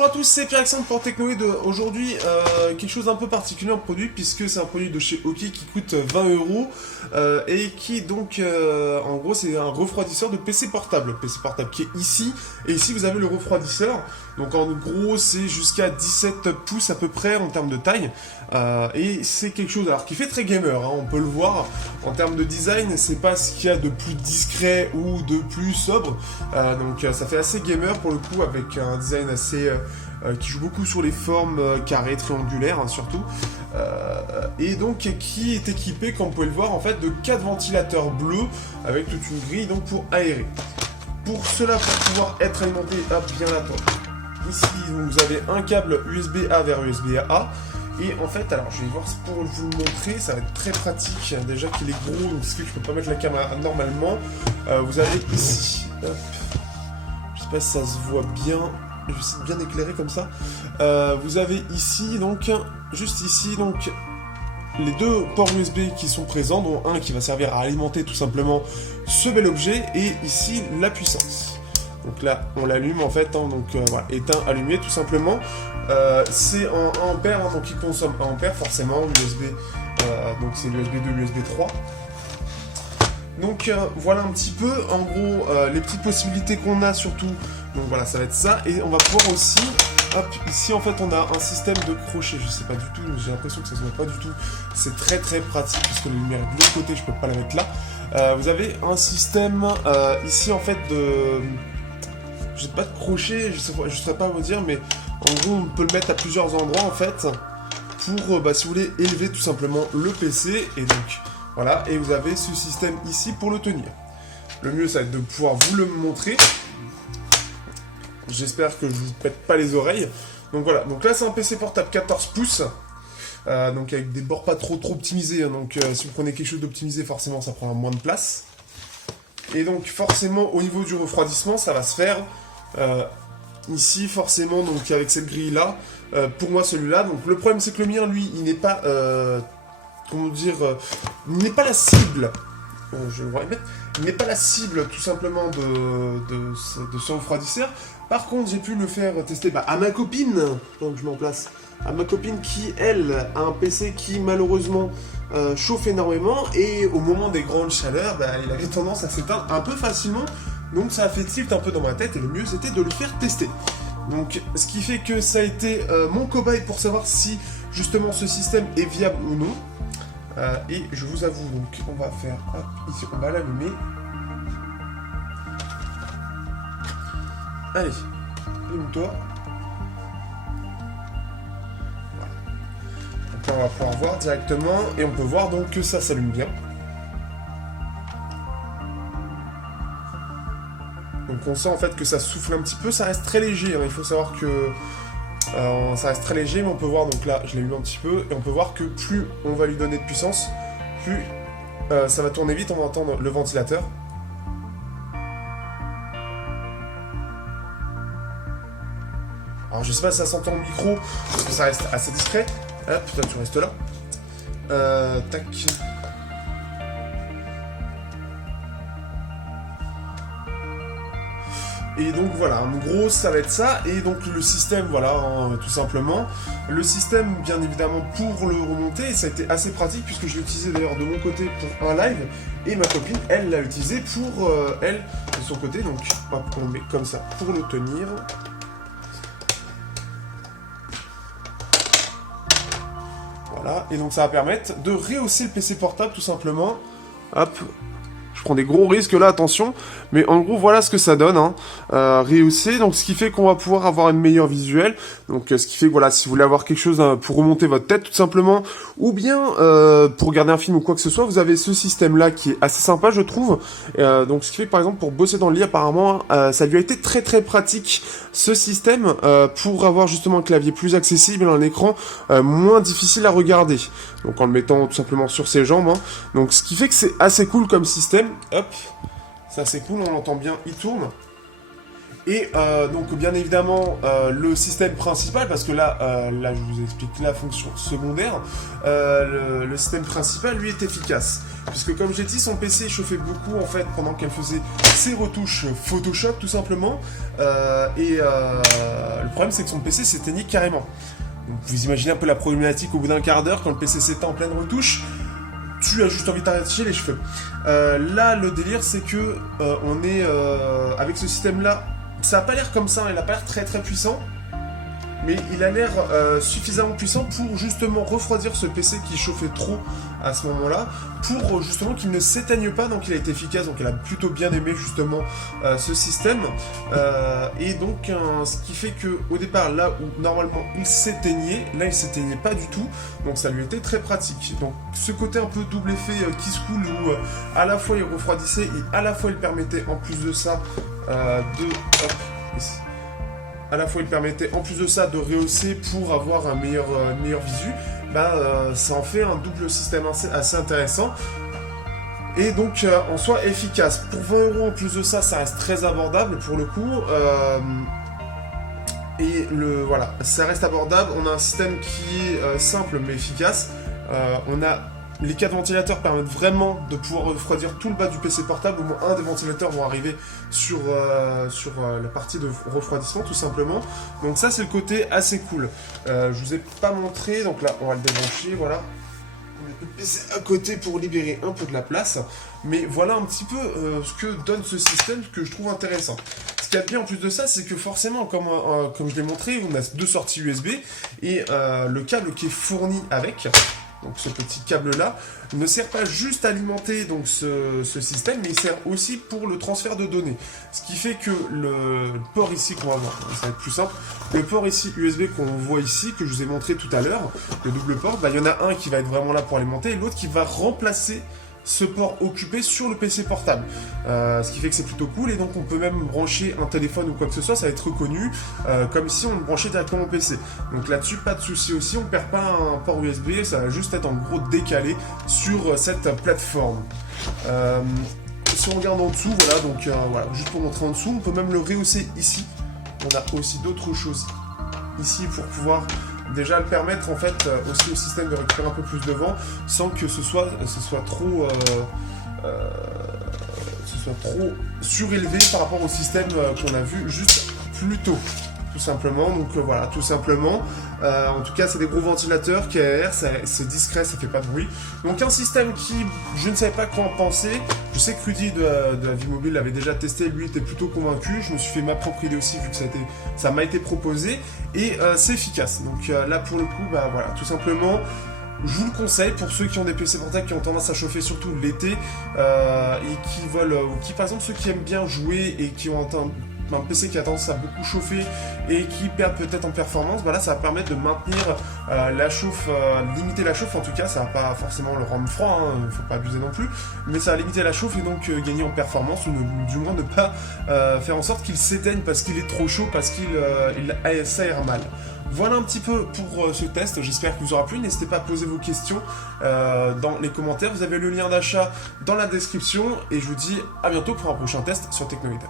Bonjour à tous, c'est Pierre-Alexandre pour Technoid. Aujourd'hui, quelque chose d'un peu particulier en produit, puisque c'est un produit de chez Aukey qui coûte 20 € et qui donc, en gros, c'est un refroidisseur de PC portable. PC portable qui est ici, et ici vous avez le refroidisseur. Donc en gros, c'est jusqu'à 17 pouces à peu près en termes de taille. Et c'est quelque chose alors qui fait très gamer, hein, on peut le voir. En termes de design, c'est pas ce qu'il y a de plus discret ou de plus sobre. Donc ça fait assez gamer pour le coup, avec un design assez qui joue beaucoup sur les formes carrées, triangulaires, hein, surtout. Et donc qui est équipé, comme vous pouvez le voir, en fait, de 4 ventilateurs bleus avec toute une grille donc pour aérer. Pour cela, pour pouvoir être alimenté, hop, bien là. Ici, vous avez un câble USB-A vers USB-A. Et en fait, alors je vais voir pour vous le montrer, ça va être très pratique. Déjà qu'il est gros, donc ce que je peux pas mettre la caméra normalement. Vous avez ici, hop, je sais pas si ça se voit bien, je vais essayer de bien éclairer comme ça. Vous avez ici, donc, juste ici, donc, les deux ports USB qui sont présents, dont un qui va servir à alimenter tout simplement ce bel objet, et ici la puissance. Donc là, on l'allume en fait, hein, donc voilà, éteint, allumé tout simplement. C'est en 1 ampère, hein, donc il consomme 1 ampère forcément, USB, donc c'est l'USB 2, USB 3. Donc voilà un petit peu, en gros, les petites possibilités qu'on a surtout. Donc voilà, ça va être ça, et on va pouvoir aussi, hop, ici en fait on a un système de crochet, je sais pas du tout, j'ai l'impression que ça se voit pas du tout. C'est très très pratique, puisque la lumière est de l'autre côté, je peux pas la mettre là. Vous avez un système ici en fait de... je sais pas de crochet, je saurais pas vous dire, mais en gros on peut le mettre à plusieurs endroits en fait, pour si vous voulez élever tout simplement le PC, et donc voilà, et vous avez ce système ici pour le tenir. Le mieux ça va être de pouvoir vous le montrer. J'espère que je vous pète pas les oreilles. Donc voilà, donc là c'est un PC portable 14 pouces, donc avec des bords pas trop optimisés, hein, donc si vous prenez quelque chose d'optimisé, forcément ça prend moins de place. Et donc forcément au niveau du refroidissement ça va se faire ici forcément, donc avec cette grille là, pour moi celui-là. Donc le problème c'est que le mien lui il n'est pas comment dire, il n'est pas la cible, je vais remettre, il n'est pas la cible tout simplement de ce refroidisseur. Par contre j'ai pu le faire tester à ma copine, donc je mets en place, à ma copine qui elle a un PC qui malheureusement chauffe énormément, et au moment des grandes chaleurs il avait tendance à s'éteindre un peu facilement. Donc ça a fait tilt un peu dans ma tête, et le mieux c'était de le faire tester. Donc ce qui fait que ça a été mon cobaye pour savoir si justement ce système est viable ou non. Et je vous avoue, donc on va faire, hop, ici on va l'allumer. Allez, allume-toi. Voilà. Donc là on va pouvoir voir directement, et on peut voir donc que ça s'allume bien. Donc on sent en fait que ça souffle un petit peu, ça reste très léger, hein. Il faut savoir que ça reste très léger, mais on peut voir, donc là je l'ai mis un petit peu, et on peut voir que plus on va lui donner de puissance, plus ça va tourner vite. On va entendre le ventilateur. Alors je sais pas si ça s'entend au micro, parce que ça reste assez discret. Hop, toi tu restes là. Tac. Et donc voilà, en gros ça va être ça, et donc le système, voilà, hein, tout simplement. Le système, bien évidemment, pour le remonter, ça a été assez pratique, puisque je l'ai utilisé d'ailleurs de mon côté pour un live, et ma copine, elle l'a utilisé pour elle, de son côté, donc hop, on le met comme ça pour le tenir. Voilà, et donc ça va permettre de rehausser le PC portable tout simplement. Hop. Je prends des gros risques là, attention, mais en gros voilà ce que ça donne, hein. Rehausser, donc ce qui fait qu'on va pouvoir avoir une meilleure visuelle, donc ce qui fait que voilà, si vous voulez avoir quelque chose pour remonter votre tête tout simplement, ou bien pour regarder un film ou quoi que ce soit, vous avez ce système là qui est assez sympa je trouve. Donc ce qui fait que par exemple pour bosser dans le lit apparemment, ça lui a été très très pratique ce système, pour avoir justement un clavier plus accessible et un écran moins difficile à regarder, donc en le mettant tout simplement sur ses jambes, hein. Donc ce qui fait que c'est assez cool comme système. Hop, ça c'est cool, on l'entend bien, il tourne. Et donc bien évidemment le système principal, parce que là je vous explique la fonction secondaire, le système principal lui est efficace, puisque comme j'ai dit, son PC chauffait beaucoup en fait pendant qu'elle faisait ses retouches Photoshop tout simplement, le problème c'est que son PC s'éteignait carrément. Donc, vous imaginez un peu la problématique au bout d'un quart d'heure quand le PC s'éteint en pleine retouche. Tu as juste envie de t'arracher les cheveux. Là, le délire, c'est que on est avec ce système-là. Ça n'a pas l'air comme ça, il n'a pas l'air très très puissant, mais il a l'air suffisamment puissant pour justement refroidir ce PC qui chauffait trop à ce moment-là, pour justement qu'il ne s'éteigne pas, donc il a été efficace, donc elle a plutôt bien aimé justement ce système, et donc ce qui fait que au départ, là où normalement il s'éteignait, là il s'éteignait pas du tout, donc ça lui était très pratique. Donc ce côté un peu double effet qui se coule, où à la fois il refroidissait et à la fois il permettait en plus de ça à la fois il permettait en plus de ça de rehausser pour avoir un meilleur visu, ça en fait un double système assez intéressant. Et donc en soi efficace. Pour 20 € en plus de ça, ça reste très abordable pour le coup. Voilà, ça reste abordable. On a un système qui est simple mais efficace. Les 4 ventilateurs permettent vraiment de pouvoir refroidir tout le bas du PC portable. Au moins un des ventilateurs vont arriver sur la partie de refroidissement tout simplement. Donc ça c'est le côté assez cool. Je vous ai pas montré, donc là on va le débrancher, voilà. On met le PC à côté pour libérer un peu de la place. Mais voilà un petit peu ce que donne ce système que je trouve intéressant. Ce qu'il y a de bien en plus de ça, c'est que forcément, comme je l'ai montré, on a 2 sorties USB et le câble qui est fourni avec. Donc ce petit câble là ne sert pas juste à alimenter donc ce système, mais il sert aussi pour le transfert de données. Ce qui fait que le port ici qu'on va voir, ça va être plus simple, le port ici USB qu'on voit ici, que je vous ai montré tout à l'heure, le double port, il y en a un qui va être vraiment là pour alimenter et l'autre qui va remplacer ce port occupé sur le PC portable. Ce qui fait que c'est plutôt cool, et donc on peut même brancher un téléphone ou quoi que ce soit, ça va être reconnu comme si on le branchait directement au PC. Donc là-dessus, pas de souci aussi, on perd pas un port USB, ça va juste être en gros décalé sur cette plateforme. Si on regarde en dessous, voilà, donc voilà, juste pour montrer en dessous, on peut même le rehausser ici. On a aussi d'autres choses ici pour pouvoir déjà le permettre en fait aussi au système de récupérer un peu plus de vent sans que ce soit trop surélevé par rapport au système qu'on a vu juste plus tôt, tout simplement. Donc voilà, tout simplement. En tout cas, c'est des gros ventilateurs qui aèrent, c'est discret, ça fait pas de bruit. Donc un système qui, je ne savais pas quoi en penser. Je sais que Rudy de la Vie Mobile l'avait déjà testé, lui était plutôt convaincu. Je me suis fait ma propre idée aussi vu que ça m'a été proposé et c'est efficace. Donc là pour le coup, voilà, tout simplement. Je vous le conseille pour ceux qui ont des PC portables qui ont tendance à chauffer surtout l'été et qui veulent, ou qui par exemple ceux qui aiment bien jouer et qui ont un PC qui a tendance à beaucoup chauffer et qui perd peut-être en performance, là ça va permettre de maintenir la chauffe, limiter la chauffe en tout cas, ça va pas forcément le rendre froid, faut pas abuser non plus, mais ça va limiter la chauffe et donc gagner en performance, ou du moins ne pas faire en sorte qu'il s'éteigne parce qu'il est trop chaud, parce qu'il s'aère mal. Voilà un petit peu pour ce test, j'espère qu'il vous aura plu. N'hésitez pas à poser vos questions dans les commentaires. Vous avez le lien d'achat dans la description et je vous dis à bientôt pour un prochain test sur Technoïd.